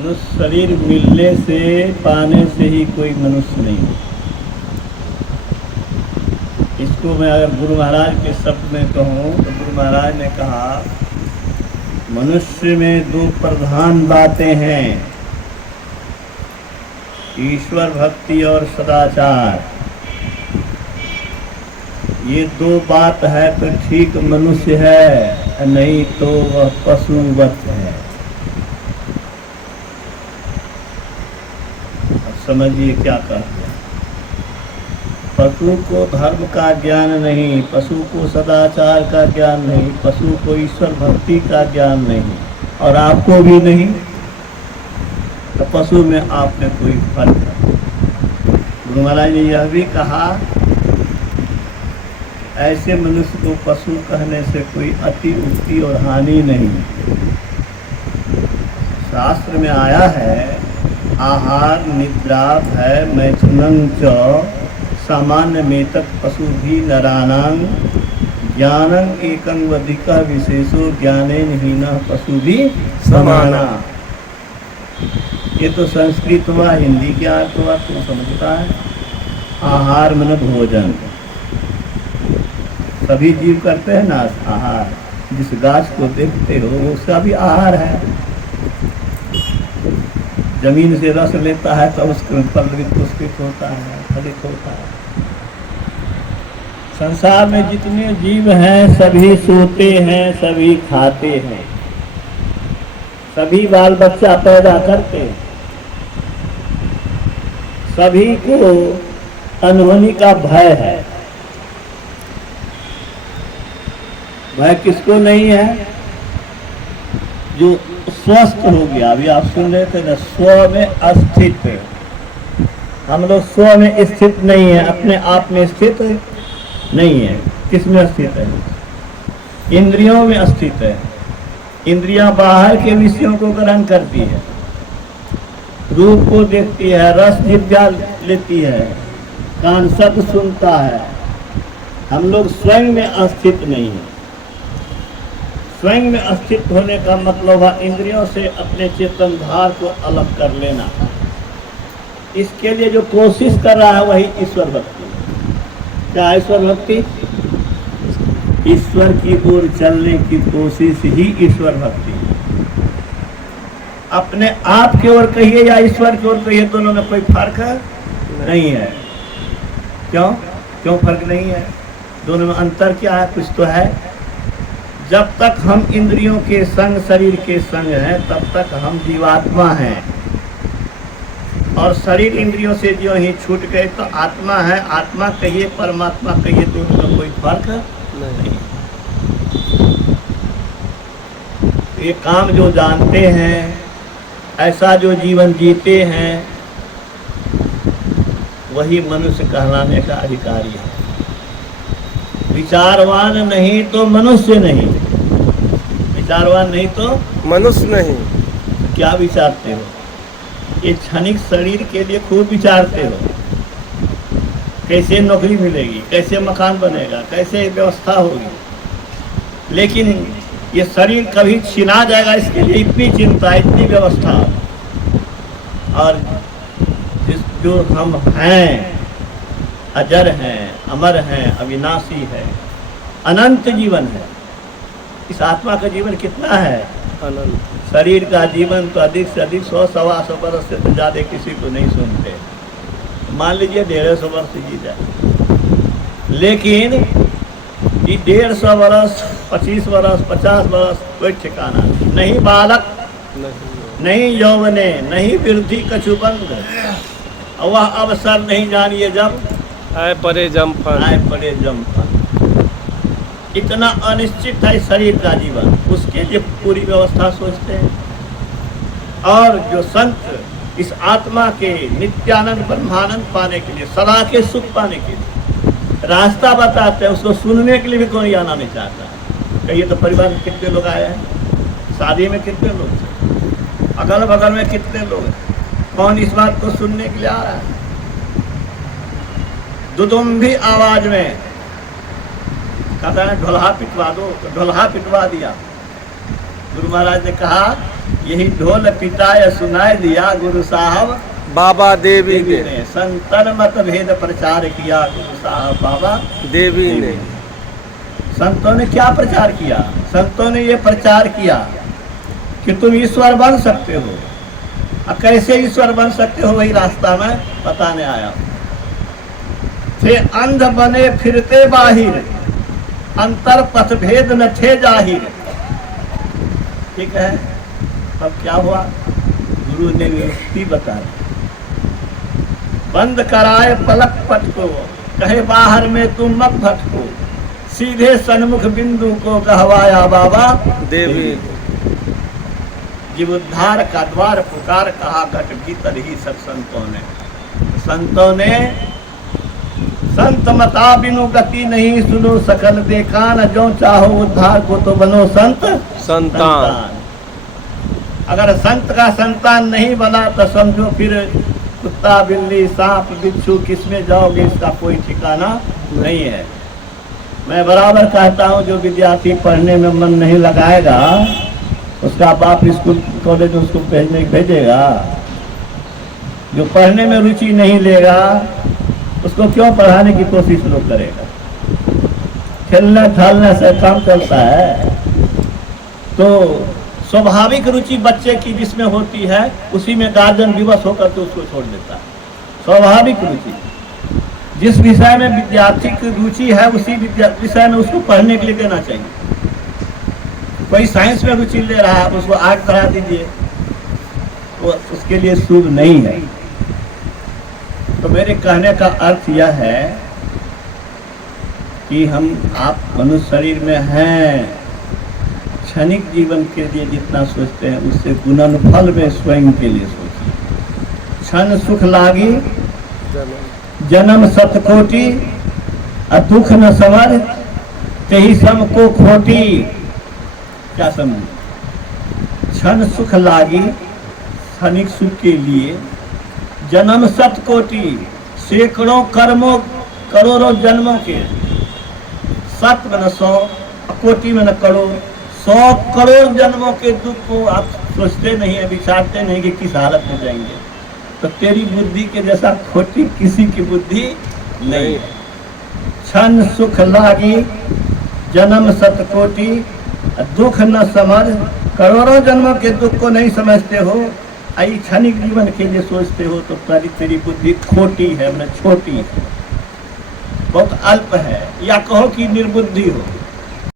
मनुष्य शरीर मिलने से पाने से ही कोई मनुष्य नहीं। इसको मैं अगर गुरु महाराज के शब्द में कहूँ तो गुरु महाराज ने कहा मनुष्य में दो प्रधान बातें हैं, ईश्वर भक्ति और सदाचार। ये दो बात है तो ठीक मनुष्य है, नहीं तो वह पशुवत है। अब समझिए क्या कहते हैं। पशु को धर्म का ज्ञान नहीं, पशु को सदाचार का ज्ञान नहीं, पशु को ईश्वर भक्ति का ज्ञान नहीं, और आपको भी नहीं, तो पशु में आप में कोई फर्क नहीं। गुरु महाराज ने यह भी कहा ऐसे मनुष्य को पशु कहने से कोई अति उक्ति और हानि नहीं। शास्त्र में आया है आहार निद्रा भय मैथुनं च सामान्य में तक पशु भी नराणां ज्ञानं एकं वधिका विशेषो ज्ञानेन हीनः पशु भी समाना। ये तो संस्कृत हुआ, हिंदी क्या अर्थ हुआ तू समझता है। आहार मन भोजन, सभी जीव करते हैं ना आहार। जिस गाछ को देखते हो उसका भी आहार है। जमीन से रस लेता है तो उसके फल पुष्पित होता है, फलित होता है। संसार में जितने जीव हैं सभी सोते हैं, सभी खाते हैं, सभी बाल बच्चा पैदा करते हैं। सभी को अनहोनी का भय है। भय किसको नहीं है? जो स्वस्थ हो गया। अभी आप सुन रहे थे ना, स्व में अस्थित। हम लोग स्व में स्थित नहीं है, अपने आप में स्थित नहीं है। किस में स्थित है? इंद्रियों में स्थित है। इंद्रियां बाहर के विषयों को ग्रहण करती है, रूप को देखती है, रस जिह्वा लेती है, कान शब्द सुनता है। हम लोग स्वयं में अस्थित नहीं है। स्वयं में अस्तित्व होने का मतलब है इंद्रियों से अपने चेतन भार को अलग कर लेना। इसके लिए जो कोशिश कर रहा है वही ईश्वर भक्ति। क्या ईश्वर भक्ति? ईश्वर की ओर चलने की कोशिश ही ईश्वर भक्ति। अपने आप की ओर कहिए या ईश्वर की ओर कहिए, दोनों में कोई फर्क नहीं है। क्यों फर्क नहीं है? दोनों में अंतर क्या है? कुछ तो है। जब तक हम इंद्रियों के संग, शरीर के संग हैं, तब तक हम जीवात्मा हैं। और शरीर इंद्रियों से जो ही छूट गए तो आत्मा है। आत्मा कहिए, परमात्मा कहिए, दोनों में कोई फर्क नहीं। ये काम जो जानते हैं, ऐसा जो जीवन जीते हैं, वही मनुष्य कहलाने का अधिकारी है। विचारवान नहीं तो मनुष्य नहीं। विचारवान नहीं तो मनुष्य नहीं। क्या विचारते हो? ये क्षणिक शरीर के लिए खूब विचारते हो, कैसे नौकरी मिलेगी, कैसे मकान बनेगा, कैसे व्यवस्था होगी। लेकिन ये शरीर कभी छिना जाएगा, इसके लिए इतनी चिंता, इतनी व्यवस्था। और जो हम हैं, अजर हैं, अमर हैं, अविनाशी है, अनंत जीवन है। इस आत्मा का जीवन कितना है? अनंत। शरीर का जीवन तो अधिक से अधिक 100-125 वर्ष से तो ज़्यादा किसी को नहीं सुनते। मान लीजिए 150 वर्ष जी जाए, लेकिन ये 150 वर्ष, 25 वर्ष, 50 वर्ष कोई ठिकाना नहीं। बालक नहीं, यौवने नहीं, वृद्धि कछुबंद। और वह अवसर नहीं जानिए जब आए परे जम्फन। इतना अनिश्चित है शरीर का जीवन, उसके लिए पूरी व्यवस्था सोचते हैं। और जो संत इस आत्मा के नित्यानंद ब्रह्मानंद पाने के लिए, सदा के सुख पाने के लिए रास्ता बताते हैं, उसको सुनने के लिए भी कोई आना नहीं चाहता। कहिए तो परिवार में कितने लोग आए हैं, शादी में कितने लोग थे, अगल बगल में कितने लोग हैं, कौन इस बात को सुनने के लिए आ रहा है? दुदुम्भी आवाज में कहता है ढोलहा पिटवा दो, तो ढोलहा पिटवा दिया। गुरु महाराज ने कहा यही ढोल पिटाए सुनाए दिया गुरु साहब बाबा देवी देवी के ने, संतन मत भेद प्रचार किया गुरु साहब बाबा देवी ने। संतों ने क्या प्रचार किया? संतों ने ये प्रचार किया कि तुम ईश्वर बन सकते हो। अब कैसे ईश्वर बन सकते हो वही रास्ता में बताने आया। थे अंध बने फिरते बाहिर, अंतर पथ भेद न थे जाहिर। ठीक है, अब क्या हुआ? गुरु ने युक्ति बताई, बंद कराए पलक पट को, कहे बाहर में तुम मत भटको, सीधे सन्मुख बिंदु को कहवाया बाबा देवी। जीव उद्धार का द्वार पुकार कहा घट भीतर ही सब संतों ने। संतों ने संत मता बिनु गति नहीं, सुनो सकल देखा न जो चाहो उद्धार को तो बनो संत संतान। अगर संत का संतान नहीं बना तो समझो फिर कुत्ता बिल्ली सांप बिच्छू किसमें जाओगे इसका कोई ठिकाना नहीं है। मैं बराबर कहता हूँ जो विद्यार्थी पढ़ने में मन नहीं लगाएगा उसका बाप स्कूल कॉलेज उसको भेजेगा। जो पढ़ने में रुचि नहीं लेगा उसको क्यों पढ़ाने की कोशिश लोग करेगा? खेलने ठालने से काम चलता है। तो स्वाभाविक रुचि बच्चे की जिसमें होती है उसी में गार्जियन विवश होकर के उसको छोड़ देता है। स्वाभाविक रुचि जिस विषय में विद्यार्थी की रुचि है उसी विषय में उसको पढ़ने के लिए देना चाहिए। कोई साइंस में रुचि ले रहा है उसको आर्ट करा दीजिए, वो उसके लिए शुभ नहीं है। तो मेरे कहने का अर्थ यह है कि हम आप मनुष्य शरीर में हैं, क्षणिक जीवन के लिए जितना सोचते हैं उससे गुणनफल में स्वयं के लिए सोचिए। क्षण सुख लागी जन्म सतकोटि, दुख न समझ तेहि सम को खोटी। क्या समझ? क्षण सुख लागी, क्षणिक सुख के लिए जन्म सतकोटि, सैकड़ों कर्मों करोड़ों जन्मों के, सत में न 100, कोटि में न करोड़, 100 करोड़ जन्मों के दुख को आप सोचते नहीं है, विचारते नहीं कि किस हालत में जाएंगे। तो तेरी बुद्धि के जैसा खोटी किसी की बुद्धि नहीं है। क्षण सुख लागी जन्म सतकोटि, दुख न समझ, करोड़ों जन्मों के दुख को नहीं समझते हो, आई क्षणिक जीवन के लिए सोचते हो तो तेरी बुद्धि खोटी है, मतलब छोटी है, बहुत अल्प है, या कहो कि निर्बुद्धि हो।